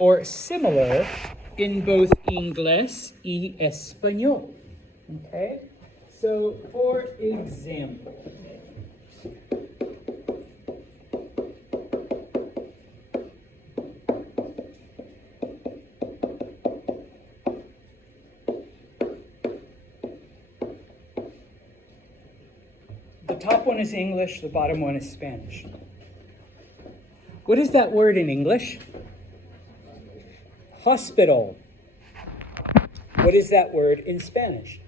or similar in both Inglés y Español. Okay? So, for example, the top one is English, the bottom one is Spanish. What is that word in English? Hospital. What is that word in Spanish?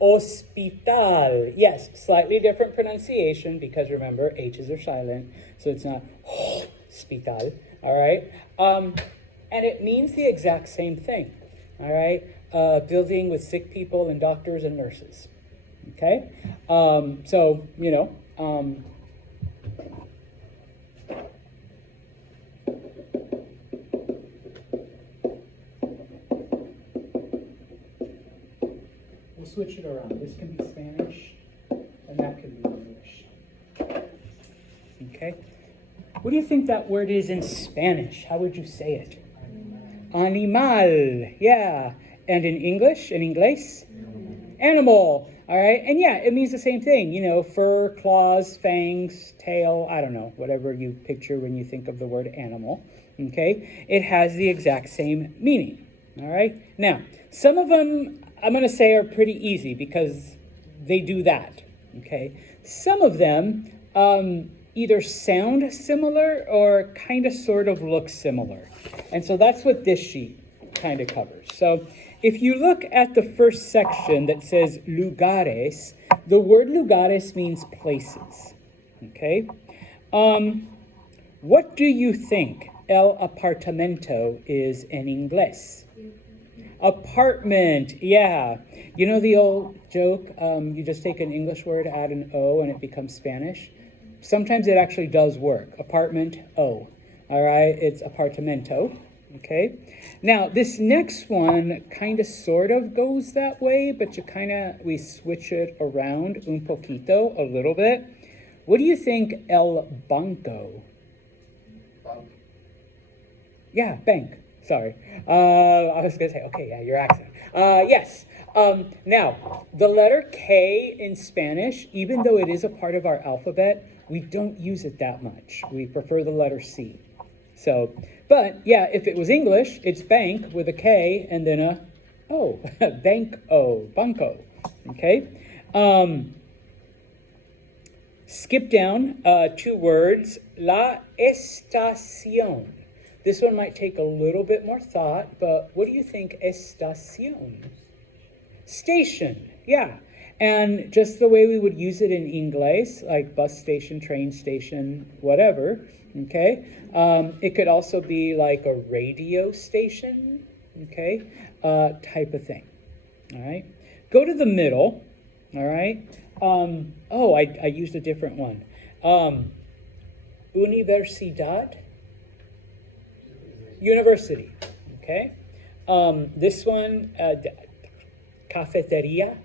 Hospital. Yes, slightly different pronunciation because remember, H's are silent, so it's not hospital, all right? And it means the exact same thing, all right? Building with sick people and doctors and nurses, okay? So, you know, we'll switch it around. This can be Spanish, and that can be English. Okay? What do you think that word is in Spanish? How would you say it? Animal. Yeah. And in English, in Inglés? Animal. All right? And yeah, it means the same thing. You know, fur, claws, fangs, tail, I don't know, whatever you picture when you think of the word animal. Okay? It has the exact same meaning. All right? Now, some of them I'm going to say are pretty easy because they do that, okay? Some of them either sound similar or kind of sort of look similar. And so that's what this sheet kind of covers. So if you look at the first section that says lugares, the word lugares means places, okay? What do you think el apartamento is in Inglés? Apartment, yeah. You know the old joke, you just take an English word, add an O, and it becomes Spanish? Sometimes it actually does work. Apartment, O. All right, it's apartamento, okay? Now, this next one kind of sort of goes that way, but we switch it around un poquito, a little bit. What do you think el banco? Bank. Yeah, bank. Sorry. I was going to say, okay, yeah, your accent. Yes. Now, the letter K in Spanish, even though it is a part of our alphabet, we don't use it that much. We prefer the letter C. So, but yeah, if it was English, it's bank with a K and then a O. Bank-o, banco. Okay? Skip down 2 words. La estación. This one might take a little bit more thought, but what do you think estación? Station, yeah. And just the way we would use it in Inglés, like bus station, train station, whatever, okay? It could also be like a radio station, okay? Type of thing, all right? Go to the middle, all right? I used a different one. Universidad. University, okay? This one, cafeteria.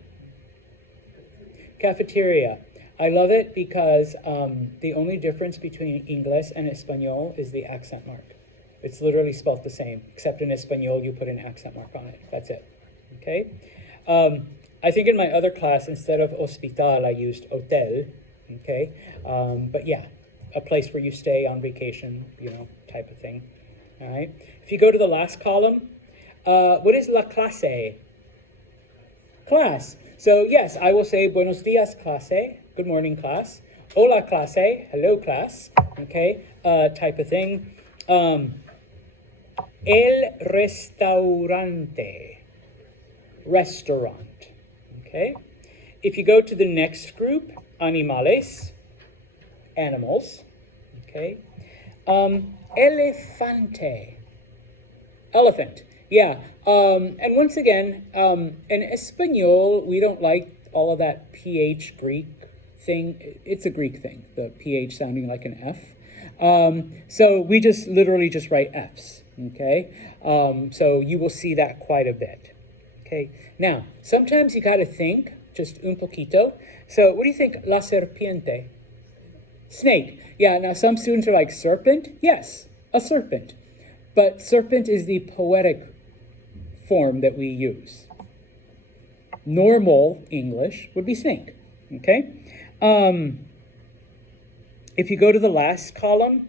Cafeteria. I love it because the only difference between Inglés and Español is the accent mark. It's literally spelled the same, except in Español you put an accent mark on it. That's it, okay? I think in my other class, instead of hospital, I used hotel, okay? But yeah, a place where you stay on vacation, you know, type of thing. All right. If you go to the last column, what is la clase? Class. So yes, I will say buenos dias clase, good morning class. Hola clase, hello class. Okay, type of thing. El restaurante, restaurant. Okay. If you go to the next group, animales, animals. Okay. Elefante, elephant, yeah. And once again, in Espanol, we don't like all of that PH Greek thing. It's a Greek thing, the PH sounding like an F. So we just literally just write Fs, okay? So you will see that quite a bit, okay? Now, sometimes you got to think, just un poquito. So what do you think, la serpiente? Snake. Yeah, now some students are like, serpent? Yes, a serpent. But serpent is the poetic form that we use. Normal English would be snake, okay? If you go to the last column,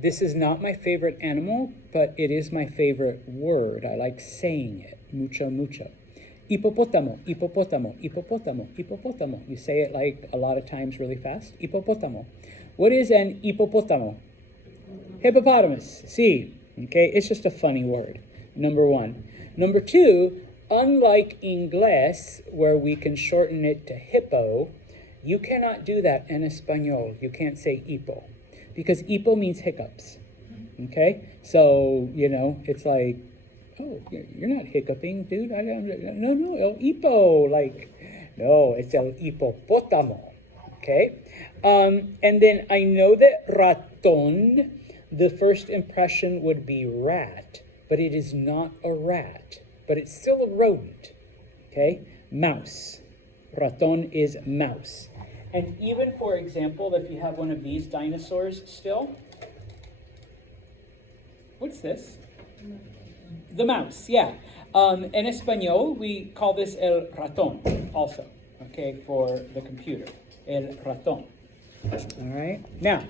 this is not my favorite animal, but it is my favorite word. I like saying it, mucho, mucho. Hipopótamo, hipopótamo, hipopótamo, hipopótamo. You say it like a lot of times really fast. Hipopótamo. What is an hipopótamo? Hippopotamus. See, okay, it's just a funny word, number one. Number two, unlike Inglés, where we can shorten it to hippo, you cannot do that in Espanol. You can't say hipo, because hipo means hiccups, okay? So, you know, it's like, oh, you're not hiccuping, dude. No, el hipo, like, no, it's el hipopótamo, okay? And then I know that raton, the first impression would be rat, but it is not a rat, but it's still a rodent, okay? Mouse. Raton is mouse. And even, for example, if you have one of these dinosaurs still, what's this? The mouse, yeah. In Espanol, we call this el ratón also, okay, for the computer. El ratón. All right? Now,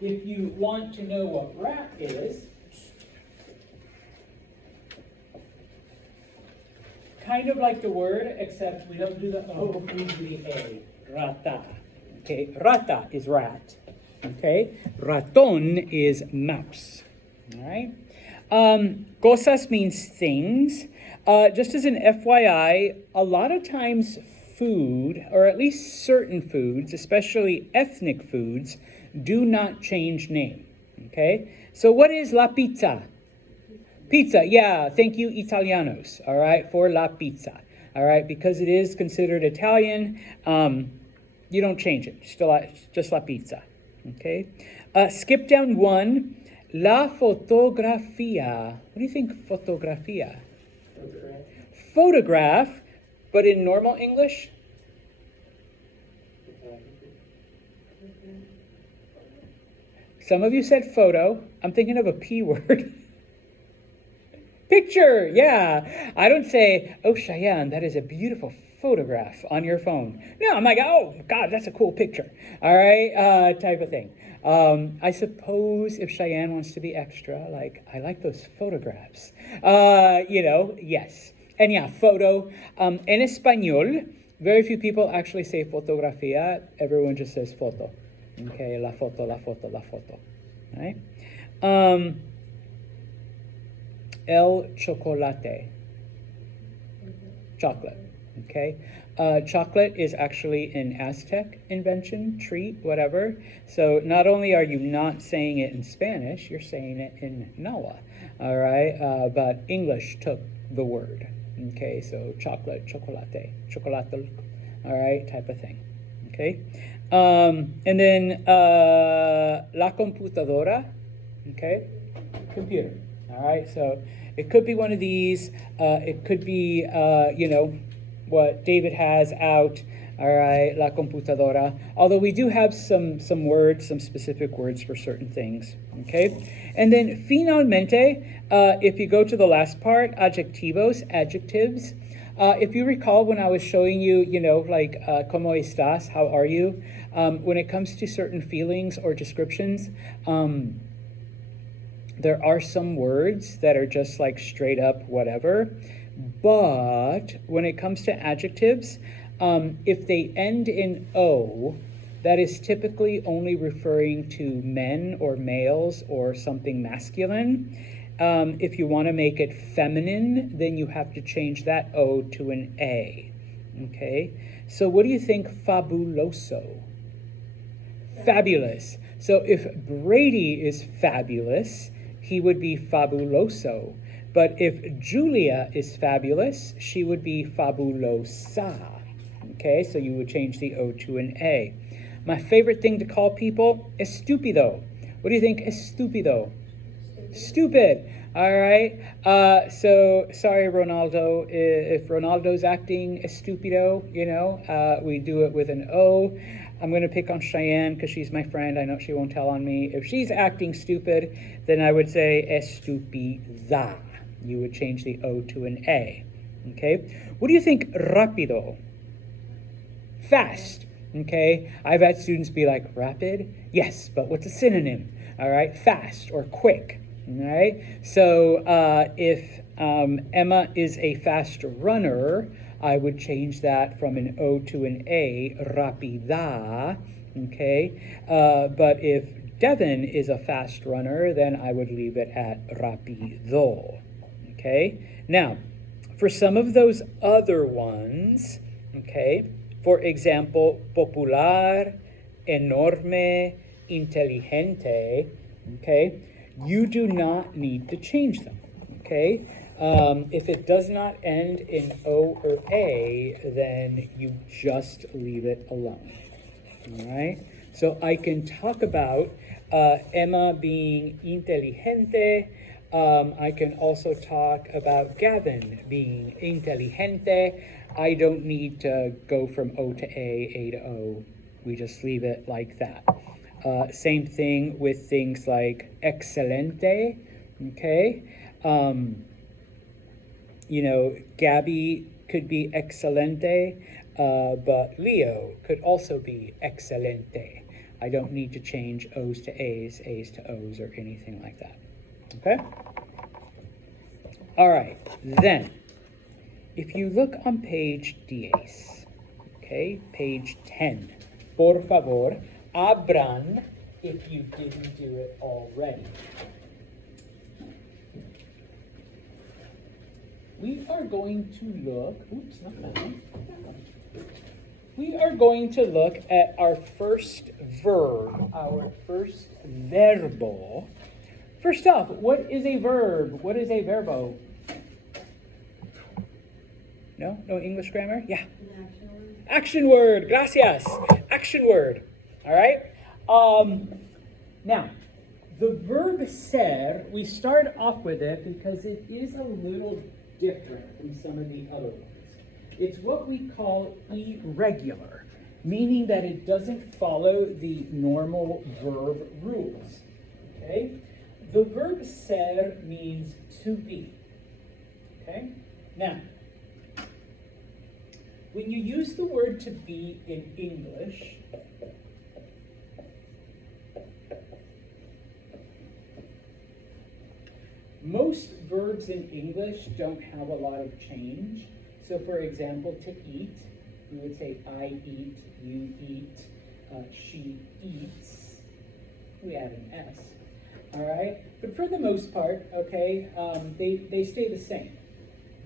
if you want to know what rat is, kind of like the word, except we don't do the O, we do the A. Rata. Okay, rata is rat. Okay, raton is mouse. All right. Cosas means things. Just as an FYI, a lot of times food, or at least certain foods, especially ethnic foods, do not change name. Okay, so what is la pizza? Pizza, yeah, thank you, Italianos, all right, for la pizza, all right, because it is considered Italian, you don't change it, just la pizza, okay? Skip down one, la fotografía. What do you think fotografía? Photograph, but in normal English? Some of you said photo. I'm thinking of a P word. Picture, yeah. I don't say, oh, Cheyenne, that is a beautiful photograph on your phone. No, I'm like, oh, God, that's a cool picture. All right, type of thing. I suppose if Cheyenne wants to be extra, like, I like those photographs. You know, yes. And yeah, photo. En Espanol, very few people actually say fotografía. Everyone just says foto. Okay, la foto, la foto, la foto. All right? El chocolate. Chocolate. Okay? Chocolate is actually an Aztec invention, treat, whatever. So not only are you not saying it in Spanish, you're saying it in Nahuatl. All right? But English took the word. Okay? So chocolate, chocolate, chocolate, all right? Type of thing. Okay? And then la computadora. Okay? Computer. All right? So it could be one of these. It could be, you know, what David has out, all right, la computadora. Although we do have some words, some specific words for certain things, okay? And then finalmente, if you go to the last part, adjectivos, adjectives. If you recall when I was showing you, you know, like, ¿cómo estás? How are you? When it comes to certain feelings or descriptions, there are some words that are just like straight up whatever. But when it comes to adjectives, if they end in O, that is typically only referring to men or males or something masculine. If you want to make it feminine, then you have to change that O to an A. Okay? So what do you think fabuloso? Fabulous. So if Brady is fabulous, he would be fabuloso. But if Julia is fabulous, she would be fabulosa. Okay, so you would change the O to an A. My favorite thing to call people, estúpido. What do you think, estúpido? Stupid. All right. So sorry, Ronaldo. If Ronaldo's acting estúpido, you know, we do it with an O. I'm going to pick on Cheyenne because she's my friend. I know she won't tell on me. If she's acting stupid, then I would say estúpida. You would change the O to an A. Okay? What do you think rápido? Fast. Okay? I've had students be like, rapid? Yes, but what's a synonym? All right? Fast or quick. All right? So if Emma is a fast runner, I would change that from an O to an A, rápida, okay? But if Devin is a fast runner, then I would leave it at rápido, okay? Now, for some of those other ones, okay, for example, popular, enorme, inteligente, okay, you do not need to change them, okay? If it does not end in O or A, then you just leave it alone. All right? So I can talk about Emma being inteligente. I can also talk about Gavin being inteligente. I don't need to go from O to A to O. We just leave it like that. Same thing with things like excelente, okay? You know, Gabby could be excelente, but Leo could also be excelente. I don't need to change O's to A's, A's to O's, or anything like that. Okay? All right, then, if you look on page 10, okay, page 10, por favor, abran if you didn't do it already. We are going to look, oops, not that one. We are going to look at our first verb, our first verbo. First off, what is a verb? What is a verbo? No? No English grammar? Yeah. Action word. Gracias. Action word. All right? Now, the verb ser, we start off with it because it is a little different from some of the other ones. It's what we call irregular, meaning that it doesn't follow the normal verb rules. Okay? The verb ser means to be. Okay? Now, when you use the word to be in English, most verbs in English don't have a lot of change. So for example, to eat, you would say I eat, you eat, she eats. We add an S. All right? But for the most part, okay, they stay the same.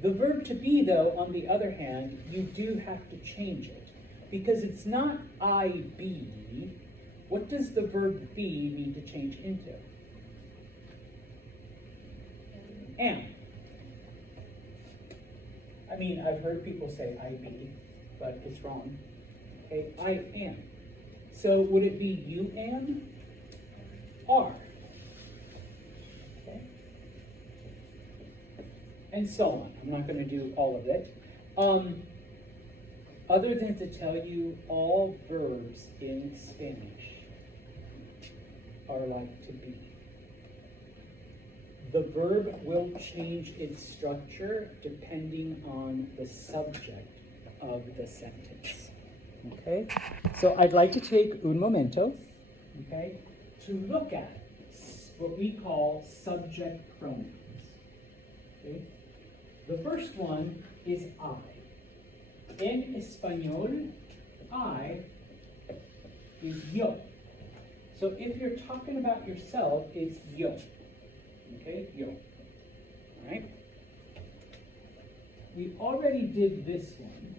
The verb to be, though, on the other hand, you do have to change it. Because it's not I be. What does the verb be need to change into? Am. I mean, I've heard people say I be, but it's wrong. Okay, I am. So would it be you am? Are. Okay. And so on. I'm not going to do all of it. Other than to tell you all verbs in Spanish are like to be. The verb will change its structure depending on the subject of the sentence. Okay? So I'd like to take un momento, okay, to look at what we call subject pronouns. Okay? The first one is I. En español, I is yo. So if you're talking about yourself, it's yo. Okay, yo. All right? We already did this one.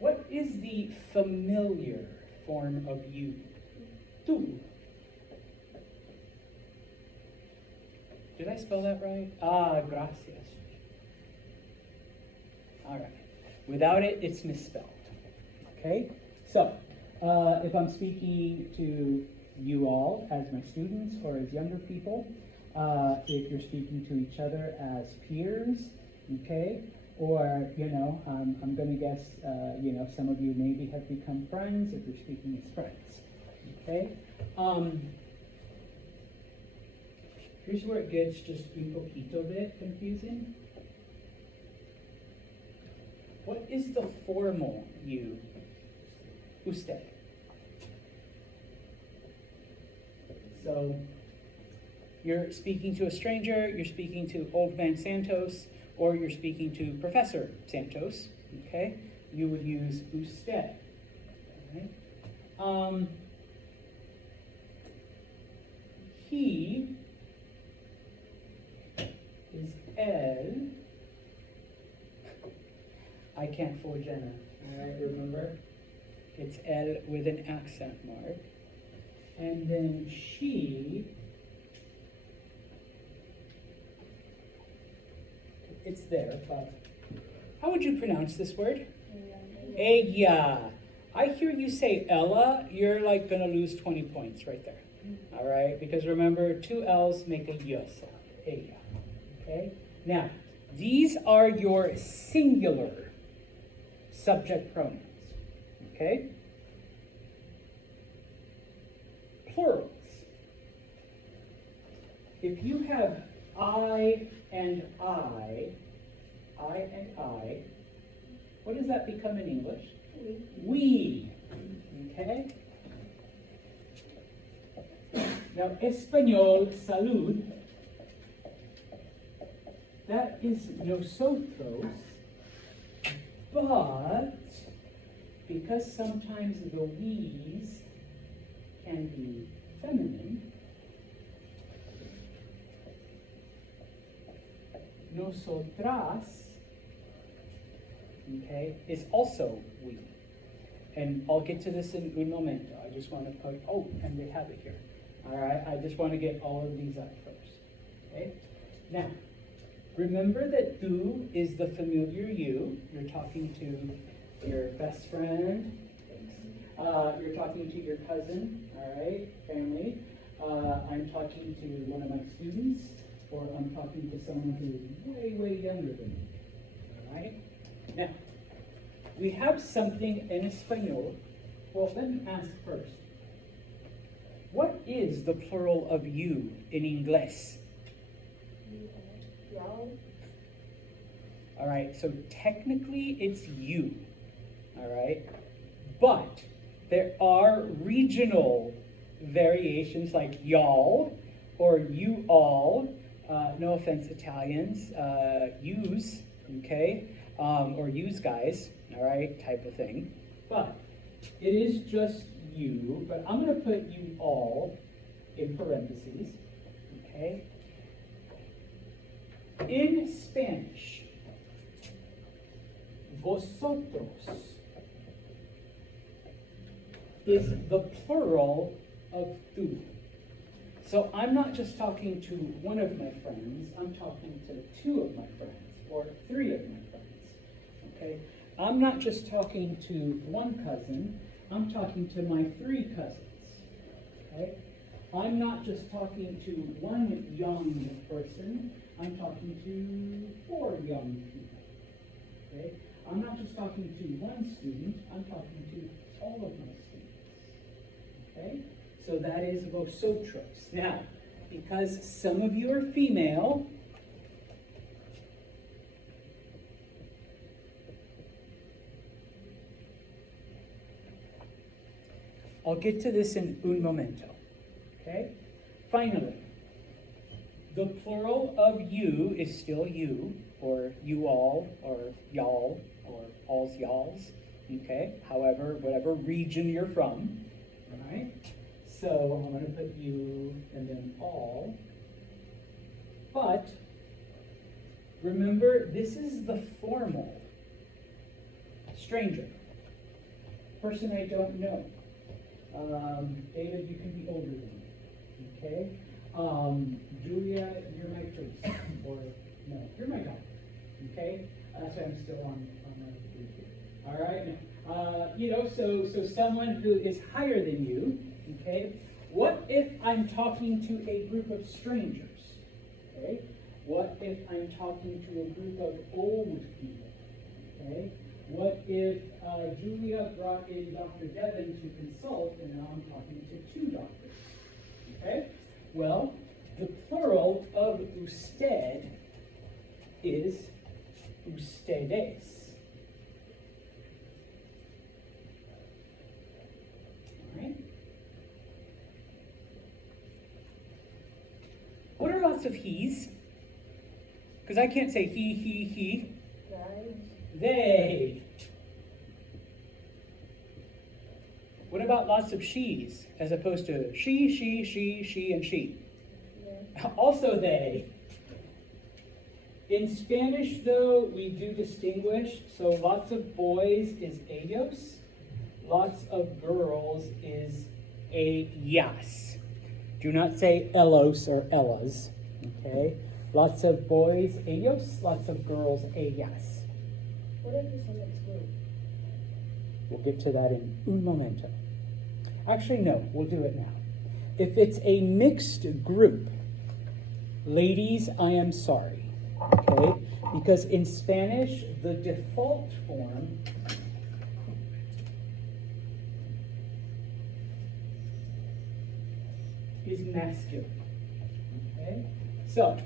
What is the familiar form of you? Tú. Did I spell that right? Ah, gracias. All right. Without it, it's misspelled. Okay? So, if I'm speaking to you all as my students or as younger people, if you're speaking to each other as peers, okay, Or, I'm going to guess, some of you maybe have become friends if you're speaking as friends. Okay? Here's where it gets just un poquito bit confusing. What is the formal you? Usted. So you're speaking to a stranger, you're speaking to Old Man Santos, or you're speaking to Professor Santos, okay? You would use usted. Okay? He is él. I can't fool Jenna. All right, remember? It's él with an accent mark. And then she, it's there, but how would you pronounce this word? Ella. I hear you say Ella, you're like gonna lose 20 points right there. All right, because remember, two L's make a Y sound. Ella. Okay? Now, these are your singular subject pronouns. Okay? Plurals. If you have I and I, what does that become in English? We. Okay? Now, Español, salud, that is nosotros, but because sometimes the we's can be feminine, nosotras, okay, is also we. And I'll get to this in un momento. I just want to put, oh, and they have it here. All right, I just want to get all of these up first. Okay? Now, remember that tú is the familiar you. You're talking to your best friend. You're talking to your cousin, all right, family. I'm talking to one of my students, or I'm talking to someone who's way, way younger than me. All right? Now, we have something in Espanol. Well, let me ask first. What is the plural of you in English? Y'all. All right, so technically it's you. All right? But there are regional variations like y'all or you all. No offense, Italians. Yous, okay? Or yous guys, all right, type of thing. But it is just you, but I'm going to put you all in parentheses, okay? In Spanish, vosotros is the plural of tú. So I'm not just talking to one of my friends, I'm talking to two of my friends, or three of my friends, okay? I'm not just talking to one cousin, I'm talking to my three cousins, okay? I'm not just talking to one young person, I'm talking to 4 young people, okay? I'm not just talking to one student, I'm talking to all of my students, okay? So that is vosotros. Now, because some of you are female, I'll get to this in un momento, okay? Finally, the plural of you is still you, or you all, or y'all, or all's y'alls, okay? However, whatever region you're from, all right? So I'm going to put you and then all. But remember, this is the formal. Stranger. Person I don't know. David, you can be older than me. Okay? Julia, you're my priest. Or, no, you're my daughter. Okay? That's why I'm still on my group here. All right? So someone who is higher than you. Okay? What if I'm talking to a group of strangers? Okay? What if I'm talking to a group of old people? Okay? What if Julia brought in Dr. Devon to consult, and now I'm talking to two doctors? Okay? Well, the plural of usted is ustedes. All right? What are lots of he's? Because I can't say he. They. What about lots of she's, as opposed to she, and she? Yeah. Also they. In Spanish, though, we do distinguish. So lots of boys is ellos. Lots of girls is ellas. Do not say ellos or ellas. Okay? Lots of boys, ellos. Lots of girls, ellas. What if it's a mixed group? We'll get to that in un momento. Actually, no, we'll do it now. If it's a mixed group, ladies, I am sorry. Okay? Because in Spanish, the default form is masculine. Okay? So,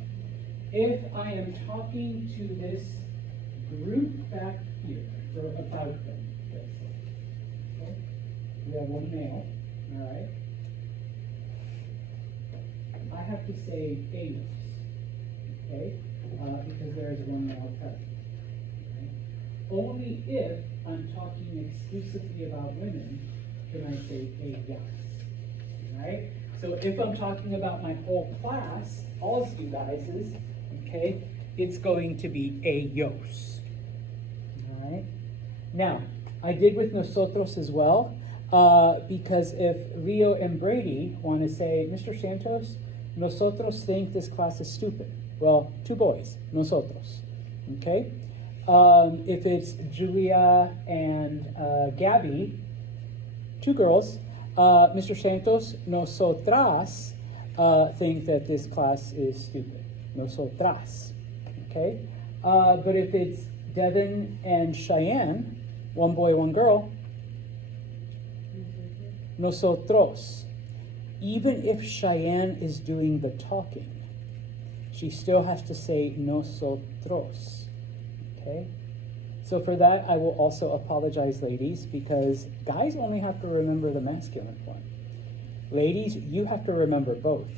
if I am talking to this group back here, or about them, okay? We have one male, all right? I have to say ellos, okay? Because there is one male present. Okay? Only if I'm talking exclusively about women can I say ellas, right? So if I'm talking about my whole class, all of you guys is, okay, it's going to be ellos. All right? Now, I did with nosotros as well, because if Rio and Brady want to say, Mr. Santos, nosotros think this class is stupid. Well, two boys, nosotros. Okay? If it's Julia and Gabby, two girls, Mr. Santos, nosotras think that this class is stupid. Nosotras. Okay? But if it's Devin and Cheyenne, one boy, one girl, nosotros. Even if Cheyenne is doing the talking, she still has to say nosotros. Okay? So for that, I will also apologize, ladies, because guys only have to remember the masculine form. Ladies, you have to remember both,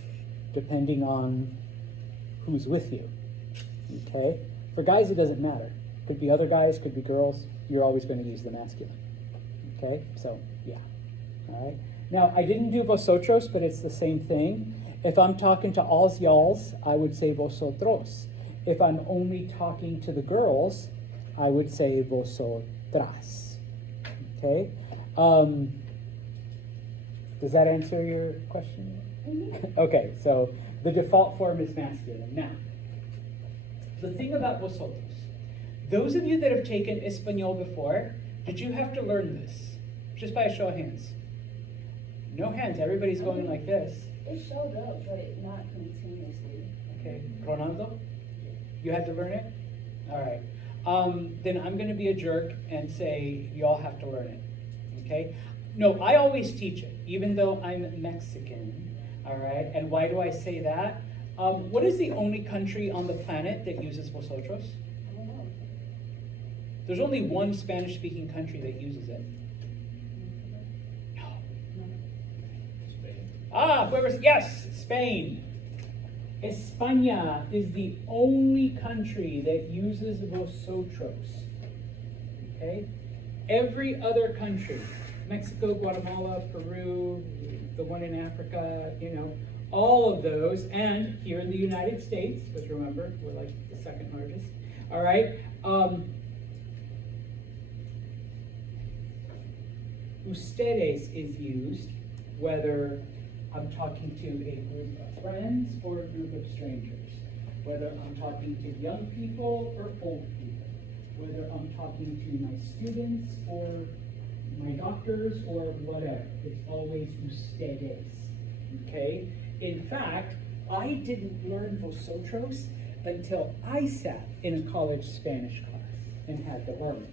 depending on who's with you. Okay? For guys, it doesn't matter. Could be other guys, could be girls. You're always going to use the masculine. Okay? So, yeah. All right? Now, I didn't do vosotros, but it's the same thing. If I'm talking to alls y'alls, I would say vosotros. If I'm only talking to the girls, I would say vosotras. Okay? Does that answer your question? Okay, so the default form is masculine. Now, the thing about vosotros, those of you that have taken Espanol before, did you have to learn this? Just by a show of hands. No hands, everybody's going like this. It showed up, but not continuously. Okay, Ronaldo? You had to learn it? All right. Then I'm going to be a jerk and say you all have to learn it. Okay? No, I always teach it, even though I'm Mexican. All right? And why do I say that? What is the only country on the planet that uses vosotros? I don't know. There's only one Spanish-speaking country that uses it. No. Spain. Yes, Spain. España is the only country that uses vosotros. Okay? Every other country, Mexico, Guatemala, Peru, the one in Africa, all of those, and here in the United States, because remember, we're like the second largest, all right? Ustedes is used whether I'm talking to a group of friends or a group of strangers, whether I'm talking to young people or old people, whether I'm talking to my students or my doctors or whatever. It's always ustedes, okay? In fact, I didn't learn vosotros until I sat in a college Spanish class. and had deworming.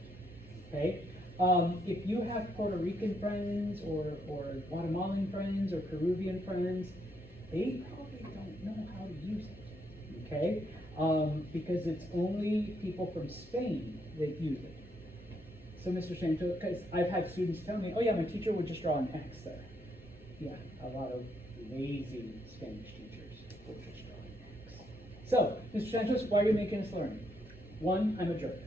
Okay? If you have Puerto Rican friends or Guatemalan friends or Peruvian friends, they probably don't know how to use it. Okay? Because it's only people from Spain that use it. So, Mr. Santo, because I've had students tell me, oh yeah, my teacher would just draw an X there. Yeah, a lot of lazy Spanish teachers will just draw an X. So, Mr. Santos, why are you making us learn? One, I'm a jerk.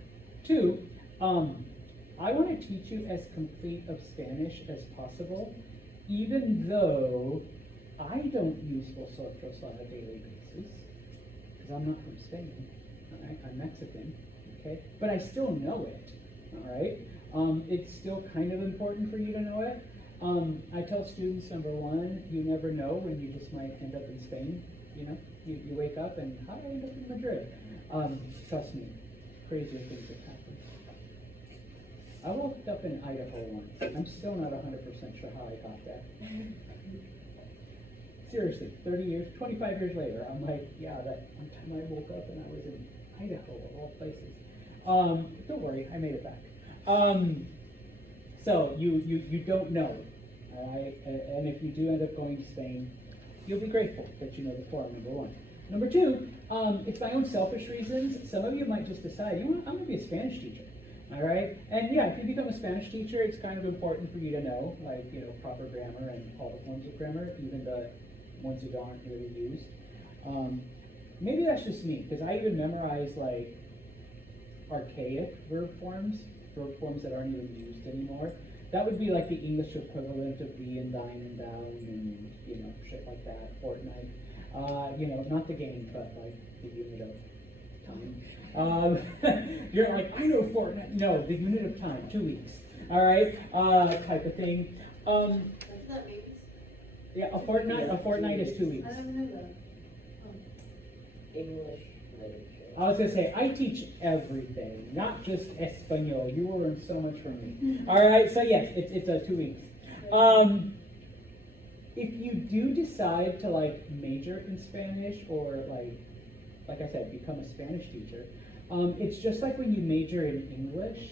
Two, I want to teach you as complete of Spanish as possible, even though I don't use vosotros on a daily basis, because I'm not from Spain, all right? I'm Mexican, okay? But I still know it, all right? It's still kind of important for you to know it. I tell students, number one, you never know when you just might end up in Spain, you know? You wake up and, how did I end up in Madrid? Trust me, crazier things have happened. I woke up in Idaho once. I'm still not 100% sure how I got there. Seriously, 30 years, 25 years later, I'm like, yeah, that one time I woke up and I was in Idaho, of all places. Don't worry, I made it back. So you don't know, all right? And if you do end up going to Spain, you'll be grateful that you know the form, number one. Number two, it's my own selfish reasons. Some of you might just decide, you know what, I'm going to be a Spanish teacher. All right, and yeah, if you become a Spanish teacher, it's kind of important for you to know, like, you know, proper grammar and all the forms of grammar, even the ones that aren't really used. Maybe that's just me, because I even memorize, like, archaic verb forms that aren't even used anymore. That would be like the English equivalent of thee and thine and thou and, you know, shit like that, fortnight. You know, not the game, but like the unit of time. You're like, I know fortnight. No, the unit of time, 2 weeks. All right, type of thing. What that means? Yeah, a fortnight is 2 weeks. I never knew that. English literature. I was gonna say, I teach everything, not just Espanol. You will learn so much from me. All right, so yes, it's 2 weeks. If you do decide to like major in Spanish or like I said, become a Spanish teacher, it's just like when you major in English.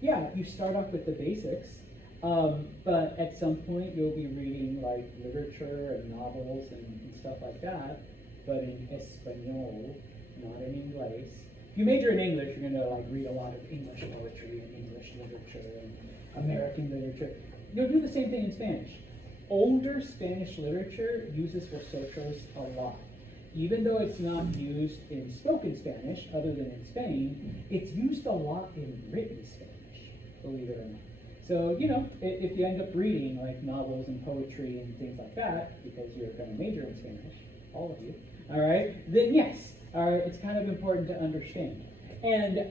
Yeah, you start off with the basics, but at some point you'll be reading like literature and novels and stuff like that, but in Espanol, not in English. If you major in English, you're gonna like read a lot of English poetry and English literature and American literature. You'll do the same thing in Spanish. Older Spanish literature uses vosotros a lot. Even though it's not used in spoken Spanish, other than in Spain, it's used a lot in written Spanish, believe it or not. So, you know, if you end up reading like novels and poetry and things like that, because you're going to major in Spanish, all of you, all right, then yes, it's kind of important to understand. And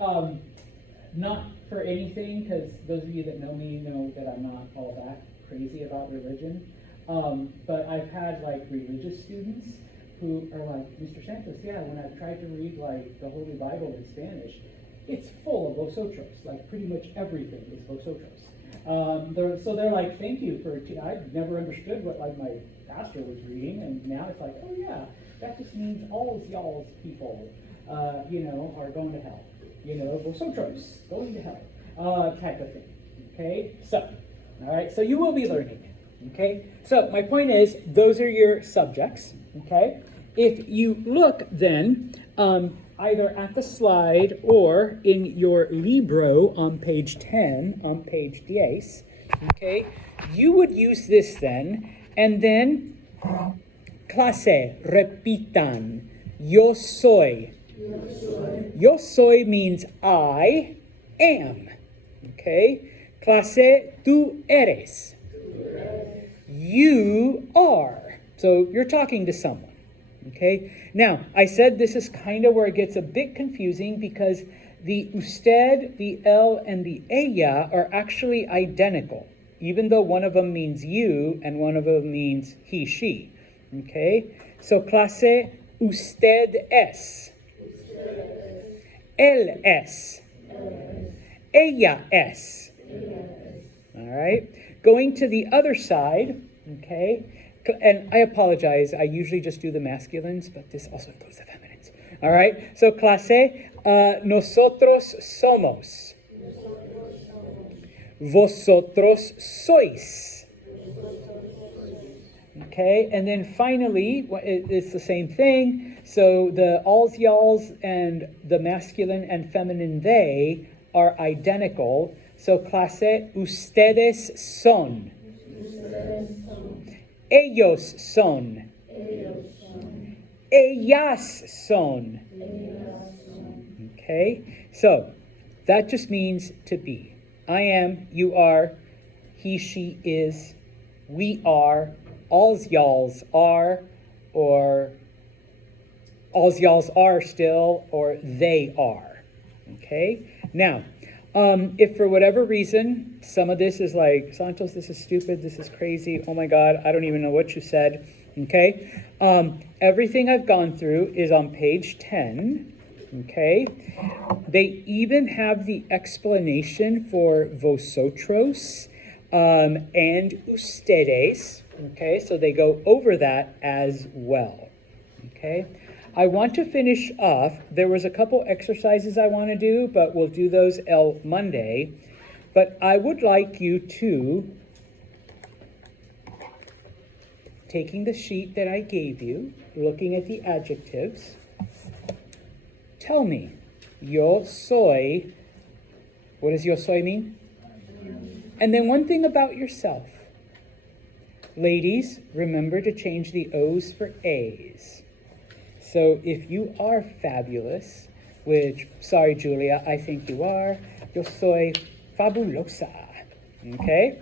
not for anything, because those of you that know me know that I'm not all that crazy about religion, but I've had like religious students who are like, Mr. Santos, yeah, when I've tried to read like the Holy Bible in Spanish, it's full of vosotros, like pretty much everything is vosotros. So they're like, thank you for, I've never understood what like my pastor was reading, and now it's like, oh yeah, that just means all of y'all's people, you know, are going to hell. You know, vosotros, going to hell, type of thing, okay? So, all right, so you will be learning, okay? So my point is, those are your subjects, okay? If you look then, either at the slide or in your libro on page 10, on page 10, okay, you would use this then, and then, clase, repitan, yo soy. Yo soy means I am, okay? Clase, tú eres. You are. So you're talking to someone, okay? Now, I said this is kind of where it gets a bit confusing because the usted, the el, and the ella are actually identical, even though one of them means you and one of them means he, she, okay? So clase, usted es. Él es. Ella es. All right. Going to the other side, okay. And I apologize. I usually just do the masculines, but this also includes the feminines. All right. So clase, Nosotros somos. Vosotros sois. Okay, and then finally, it's the same thing. So the alls, y'alls, and the masculine and feminine they are identical. So clase, ustedes son. Ellos son. Ellas son. Okay, so that just means to be. I am, you are, he, she is, we are, alls, y'alls are, or alls, y'alls are still, or they are. Okay, now, if for whatever reason, some of this is like, Santos, this is stupid, this is crazy, oh my God, I don't even know what you said, okay? Everything I've gone through is on page 10, okay? They even have the explanation for vosotros and ustedes, okay? So they go over that as well, okay? I want to finish off. There was a couple exercises I want to do, but we'll do those el Monday. But I would like you to, taking the sheet that I gave you, looking at the adjectives, tell me, yo soy, what does yo soy mean? And then one thing about yourself. Ladies, remember to change the O's for A's. So if you are fabulous, which, sorry, Julia, I think you are, yo soy fabulosa, okay?